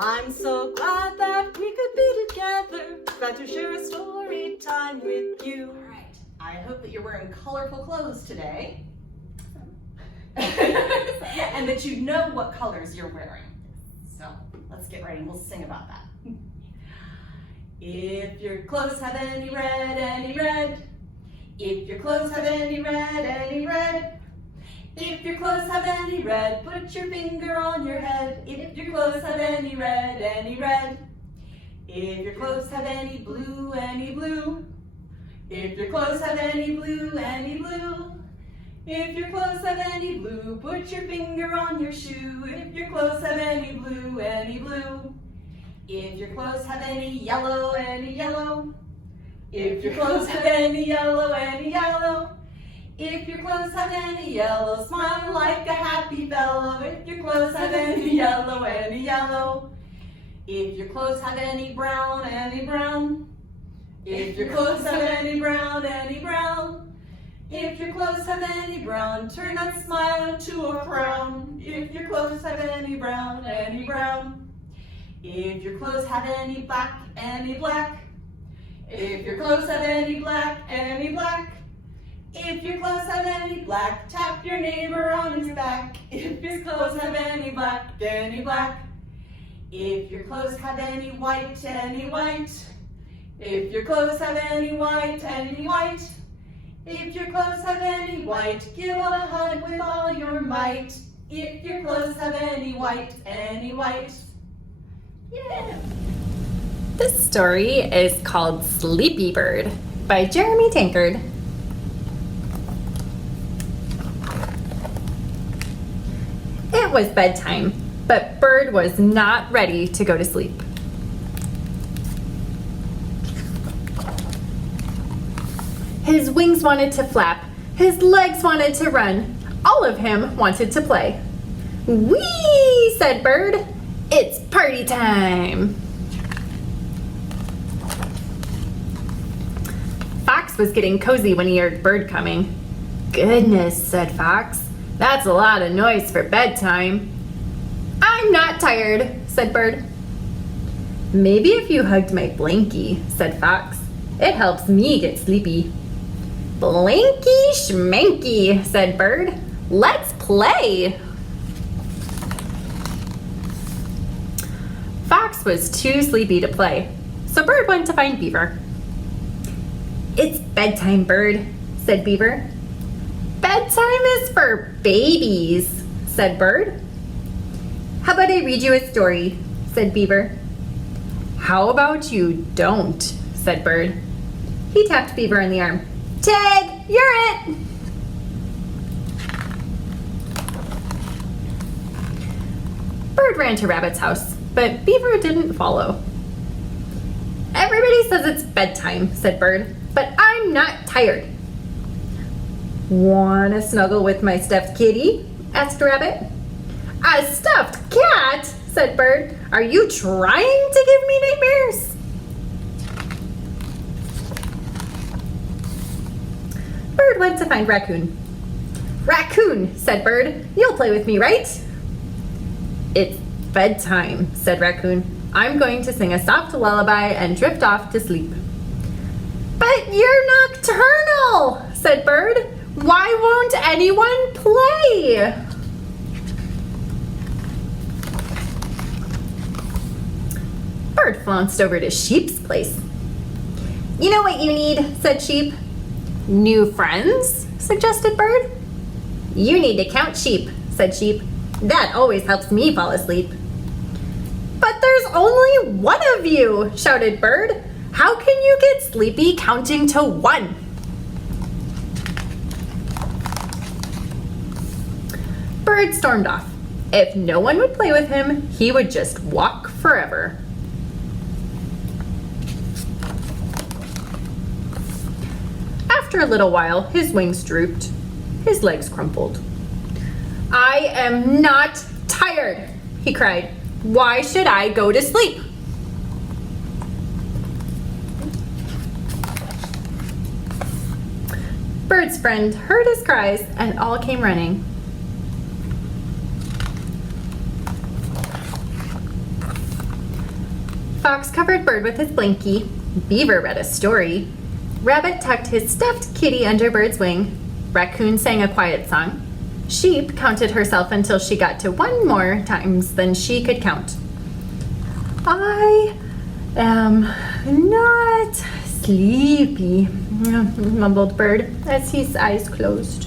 I'm so glad that we could be together, glad to share a story time with you. All right, I hope that you're wearing colorful clothes today. And that you know what colors you're wearing. So let's get ready and we'll sing about that. If your clothes have any red, if your clothes have any red, if your clothes have any red, put your finger on your head. If your clothes have any red, if your clothes have any blue, if your clothes have any blue, if your clothes have any blue, put your finger on your shoe. If your clothes have any blue, if your clothes have any yellow, if your clothes have any yellow, if your clothes have any yellow, smile like a happy fellow. If your clothes have any yellow, if your clothes have any brown, if your clothes have any brown, if your clothes have any brown, turn that smile into a frown. If your clothes have any brown, if your clothes have any black, if your clothes have any black, if your clothes have any black, tap your neighbor on his back. If your clothes have any black, if your clothes have any white, if your clothes have any white, if your clothes have any white, give a hug with all your might. If your clothes have any white, yeah. This story is called Sleepy Bird by Jeremy Tankard. It was bedtime, but Bird was not ready to go to sleep. His wings wanted to flap, his legs wanted to run, all of him wanted to play. "Whee!" said Bird. "It's party time!" Fox was getting cozy when he heard Bird coming. "Goodness," said Fox, "that's a lot of noise for bedtime." "I'm not tired," said Bird. "Maybe if you hugged my blankie," said Fox. "It helps me get sleepy." "Blanky schmanky," said Bird. "Let's play." Fox was too sleepy to play, so Bird went to find Beaver. "It's bedtime, Bird," said Beaver. "Bedtime is for babies," said Bird. "How about I read you a story?" said Beaver. "How about you don't?" said Bird. He tapped Beaver on the arm. "Ted, you're it!" Bird ran to Rabbit's house, but Beaver didn't follow. "Everybody says it's bedtime," said Bird, "but I'm not tired." "Wanna snuggle with my stuffed kitty?" asked Rabbit. "A stuffed cat?" said Bird. "Are you trying to give me nightmares?" Bird went to find Raccoon. "Raccoon," said Bird, "you'll play with me, right?" "It's bedtime," said Raccoon. "I'm going to sing a soft lullaby and drift off to sleep." "But you're nocturnal," said Bird. "Why won't anyone play?" Bird flounced over to Sheep's place. "You know what you need," said Sheep. "New friends?" suggested Bird. "You need to count sheep," said Sheep. "That always helps me fall asleep." "But there's only one of you," shouted Bird. "How can you get sleepy counting to one?" Bird stormed off. If no one would play with him, he would just walk forever. After a little while, his wings drooped. His legs crumpled. "I am not tired," he cried. "Why should I go to sleep?" Bird's friend heard his cries and all came running. Fox covered Bird with his blankie. Beaver read a story. Rabbit tucked his stuffed kitty under Bird's wing. Raccoon sang a quiet song. Sheep counted herself until she got to one more times than she could count. I am not sleepy, mumbled Bird as his eyes closed.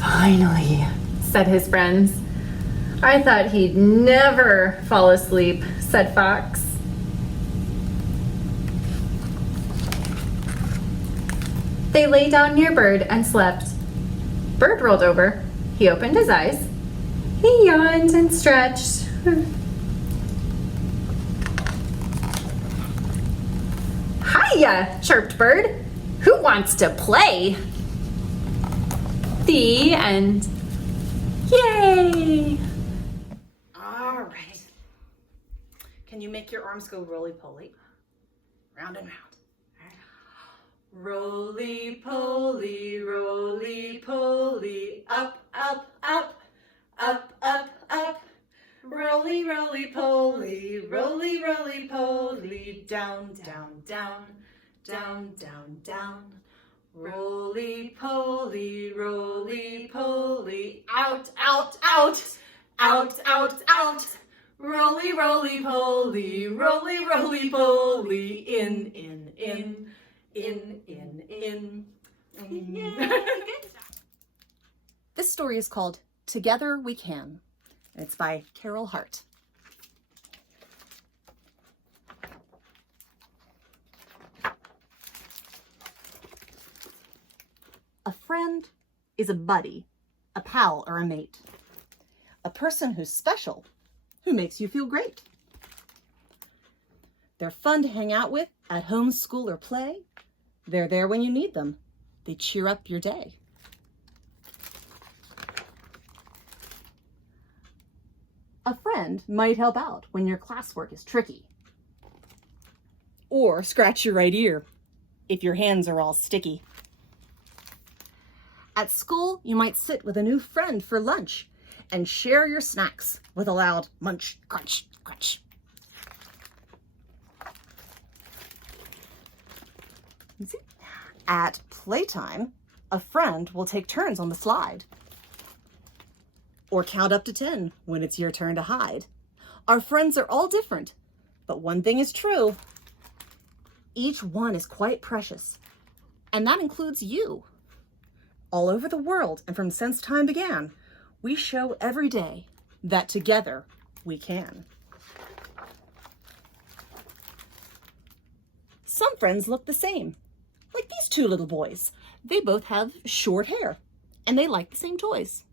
Finally, said his friends. I thought he'd never fall asleep, said Fox. They lay down near Bird and slept. Bird rolled over. He opened his eyes. He yawned and stretched. Hiya, chirped Bird. Who wants to play? The end. Yay! All right. Can you make your arms go roly-poly? Round and round. Roly-poly, roly-poly, up, up, up, up, up, up. Roly, roly-poly, roly, roly-poly, down, down, down, down, down, down. Roly-poly, roly-poly, out, out, out, out, out, out. Roly, roly-poly, roly, roly-poly, in, in, in. In. This story is called Together We Can. And it's by Carol Hart. A friend is a buddy, a pal, or a mate. A person who's special, who makes you feel great. They're fun to hang out with at home, school, or play. They're there when you need them. They cheer up your day. A friend might help out when your classwork is tricky. Or scratch your right ear if your hands are all sticky. At school, you might sit with a new friend for lunch and share your snacks with a loud munch, crunch, crunch. At playtime, a friend will take turns on the slide. Or count up to 10 when it's your turn to hide. Our friends are all different, but one thing is true. Each one is quite precious, and that includes you. All over the world, and from since time began, we show every day that together we can. Some friends look the same. Like these two little boys. They both have short hair, and they like the same toys.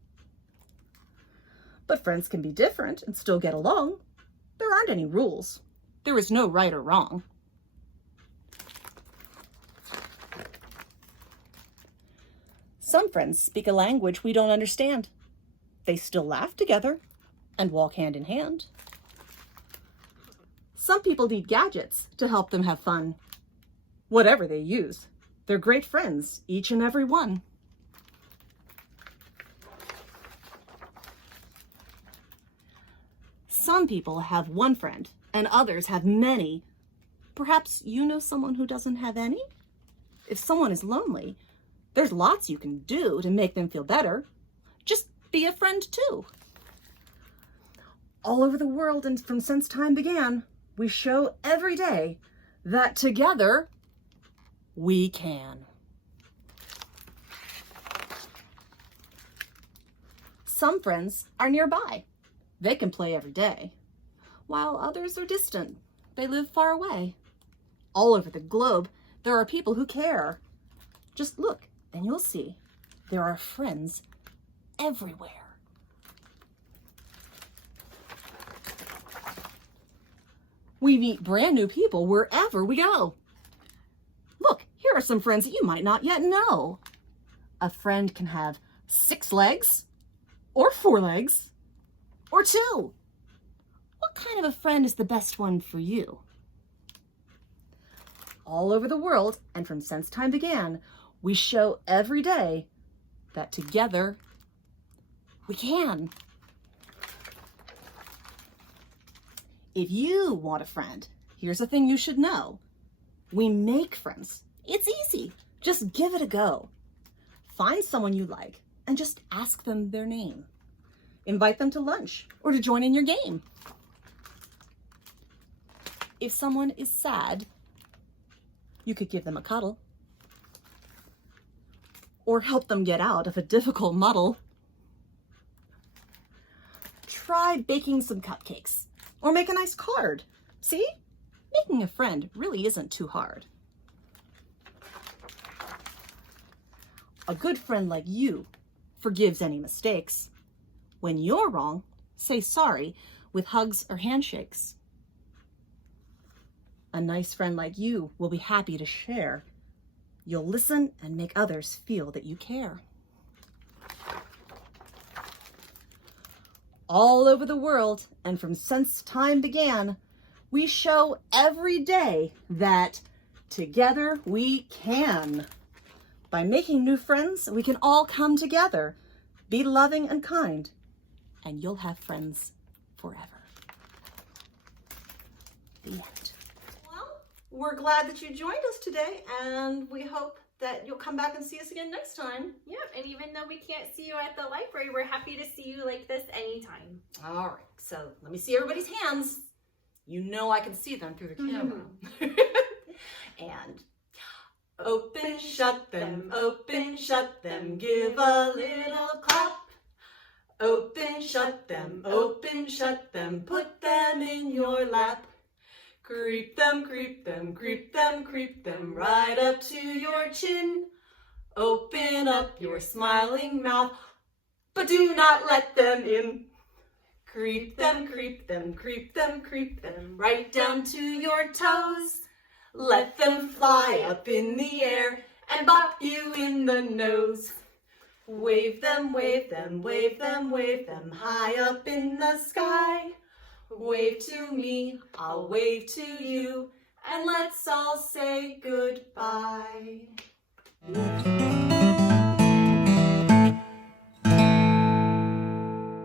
But friends can be different and still get along. There aren't any rules. There is no right or wrong. Some friends speak a language we don't understand. They still laugh together and walk hand in hand. Some people need gadgets to help them have fun. Whatever they use, they're great friends, each and every one. Some people have one friend and others have many. Perhaps you know someone who doesn't have any? If someone is lonely, there's lots you can do to make them feel better. Just be a friend too. All over the world and from since time began, we show every day that together we can. Some friends are nearby. They can play every day, while others are distant. They live far away. All over the globe, there are people who care. Just look and you'll see there are friends everywhere. We meet brand new people wherever we go. Look, here are some friends that you might not yet know. A friend can have 6 legs, or 4 legs, or 2. What kind of a friend is the best one for you? All over the world, and from since time began, we show every day that together we can. If you want a friend, here's a thing you should know. We make friends. It's easy. Just give it a go. Find someone you like and just ask them their name. Invite them to lunch or to join in your game. If someone is sad, you could give them a cuddle or help them get out of a difficult muddle. Try baking some cupcakes or make a nice card. See? Making a friend really isn't too hard. A good friend like you forgives any mistakes. When you're wrong, say sorry with hugs or handshakes. A nice friend like you will be happy to share. You'll listen and make others feel that you care. All over the world, and from since time began, we show every day that together we can. By making new friends, we can all come together, be loving and kind, and you'll have friends forever. The end. Well, we're glad that you joined us today, and we hope that you'll come back and see us again next time. Yep, and even though we can't see you at the library, we're happy to see you like this anytime. All right, so let me see everybody's hands. You know I can see them through the camera. And open, shut them, give a little clap. Open, shut them, put them in your lap. Creep them, right up to your chin. Open up your smiling mouth, but do not let them in. Creep them, right down to your toes. Let them fly up in the air and bop you in the nose. Wave them high up in the sky. Wave to me, I'll wave to you, and let's all say goodbye.